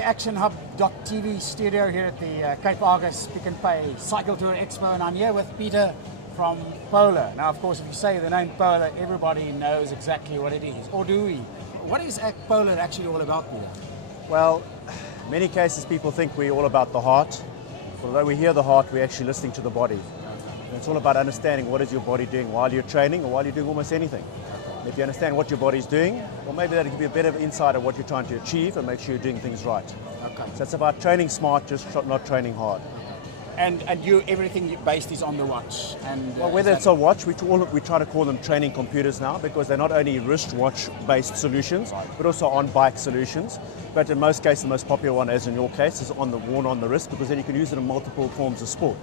the ActionHub.tv studio here at the Cape Argus Pick n Pay Cycle Tour Expo, and I'm here with Peter from Polar. Now, of course, if you say the name Polar, everybody knows exactly what it is, or do we? What is Polar actually all about, Peter? Well, in many cases people think we're all about the heart. Although we hear the heart, we're actually listening to the body. And it's all about understanding what is your body doing while you're training or while you're doing almost anything. And if you understand what your body's doing, well, maybe that'll give you a better insight of what you're trying to achieve and make sure you're doing things right. Okay. So it's about training smart, just not training hard. And you, everything based is on the watch. And well, whether it's a watch, we try to call them training computers now, because they're not only wristwatch-based solutions, but also on-bike solutions. But in most cases, the most popular one, as in your case, is worn on the wrist, because then you can use it in multiple forms of sport.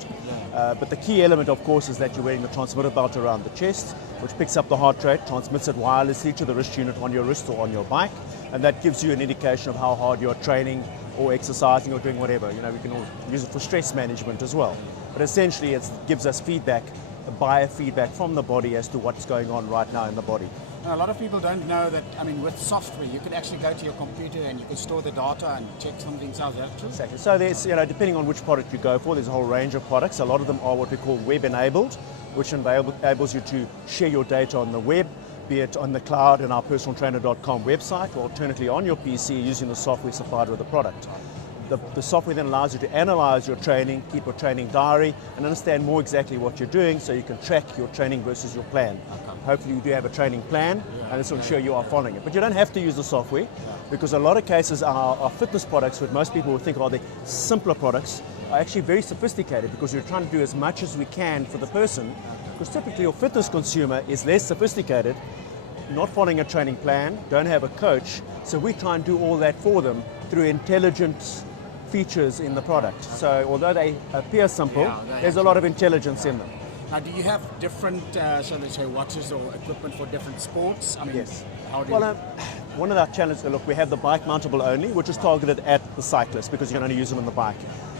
But the key element, of course, is that you're wearing the transmitter belt around the chest, which picks up the heart rate, transmits it wirelessly to the wrist unit on your wrist or on your bike, and that gives you an indication of how hard you're training or exercising or doing whatever. You know, we can all use it for stress management as well. But essentially, it gives us feedback, biofeedback from the body as to what's going on right now in the body. Now, a lot of people don't know that, I mean, with software, you can actually go to your computer and you can store the data and check some things out. Is that true? Exactly. So there's, depending on which product you go for, there's a whole range of products. A lot of them are what we call web-enabled, which enables you to share your data on the web, be it on the cloud and our personaltrainer.com website, or alternatively on your PC using the software supplied with the product. The software then allows you to analyze your training, keep a training diary, and understand more exactly what you're doing so you can track your training versus your plan. Okay. Hopefully you do have a training plan, and this will ensure you are following it. But you don't have to use the software, because a lot of cases our fitness products, what most people would think are the simpler products, are actually very sophisticated, because we're trying to do as much as we can for the person, because typically your fitness consumer is less sophisticated, not following a training plan, don't have a coach, so we try and do all that for them through intelligent features in the product. So although they appear simple, there's a lot of intelligence in them. Now, do you have different, so let's say, watches or equipment for different sports? I mean, yes. How do one of our challenges, look, we have the bike mountable only, which is targeted at the cyclist, because you can only use them on the bike.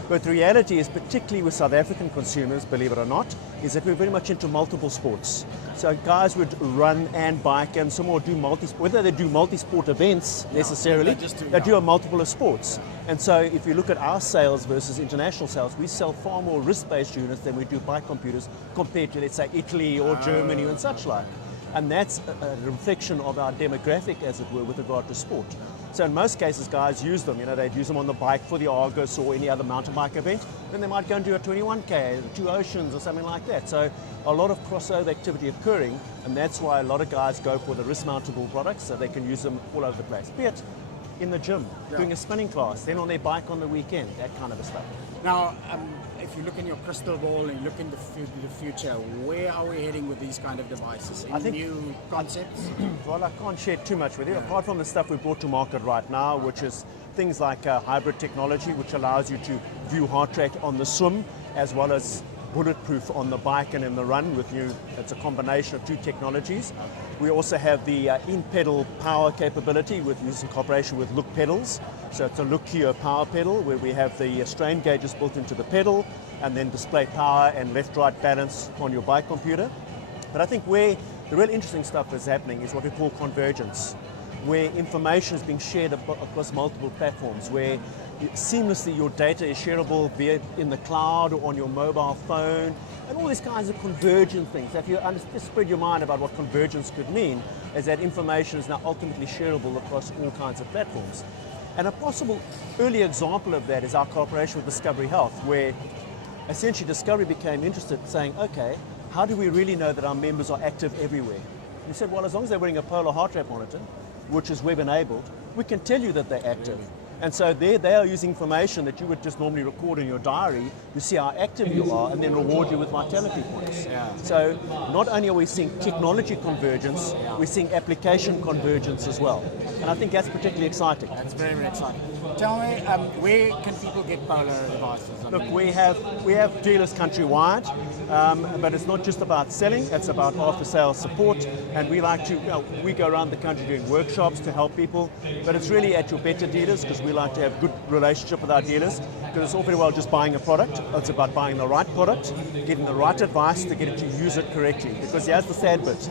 But the reality is, particularly with South African consumers, believe it or not, is that we're very much into multiple sports. So guys would run and bike, and some more do multi-sport. Whether they do multi-sport events necessarily, they do a multiple of sports. And so if you look at our sales versus international sales, we sell far more wrist-based units than we do bike computers compared to, let's say, Italy or Germany and such like. And that's a reflection of our demographic, as it were, with regard to sport. So in most cases, guys use them. They'd use them on the bike for the Argus or any other mountain bike event. Then they might go and do a 21K, 2 Oceans or something like that. So a lot of crossover activity occurring, and that's why a lot of guys go for the wrist-mountable products, so they can use them all over the place. Be it in the gym, doing a spinning class, then on their bike on the weekend, that kind of a stuff. Now, if you look in your crystal ball and you look in the future, where are we heading with these kind of devices? Any new concepts? Well, I can't share too much with you, apart from the stuff we've brought to market right now, which is things like hybrid technology, which allows you to view heart rate on the swim, as well as bulletproof on the bike and in the run with you. It's a combination of two technologies. We also have the in-pedal power capability with using cooperation with Look pedals. So it's a Look Keo power pedal where we have the strain gauges built into the pedal and then display power and left-right balance on your bike computer. But I think where the real interesting stuff is happening is what we call convergence, where information is being shared across multiple platforms, where seamlessly your data is shareable via in the cloud or on your mobile phone, and all these kinds of convergent things. If you just spread your mind about what convergence could mean, is that information is now ultimately shareable across all kinds of platforms. And a possible early example of that is our cooperation with Discovery Health, where essentially Discovery became interested, saying, okay, how do we really know that our members are active everywhere? We said, well, as long as they're wearing a Polar heart rate monitor, which is web-enabled, we can tell you that they're active. Really? And so there they are using information that you would just normally record in your diary to see how active you are and then reward you with vitality points. Yeah. So not only are we seeing technology convergence, we're seeing application convergence as well. And I think that's particularly exciting. That's very, very exciting. Tell me, where can people get Polar devices? Look, we have dealers countrywide, but it's not just about selling, it's about after-sales support, and we like to, we go around the country doing workshops to help people, but it's really at your better dealers, because we like to have good relationship with our dealers, because it's all very well just buying a product. It's about buying the right product, getting the right advice to get it to use it correctly, because here's the sad bit.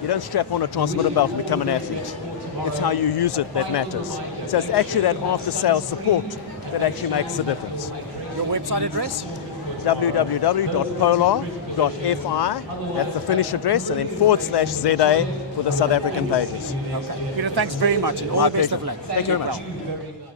You don't strap on a transmitter belt and become an athlete. it's how you use it that matters. So it's actually that after-sales support that actually makes the difference. Your website address? www.polar.fi, that's the Finnish address, and then /ZA for the South African pages. Okay. Peter, thanks very much, and all My the best pleasure. of luck. Thank you very much. Well.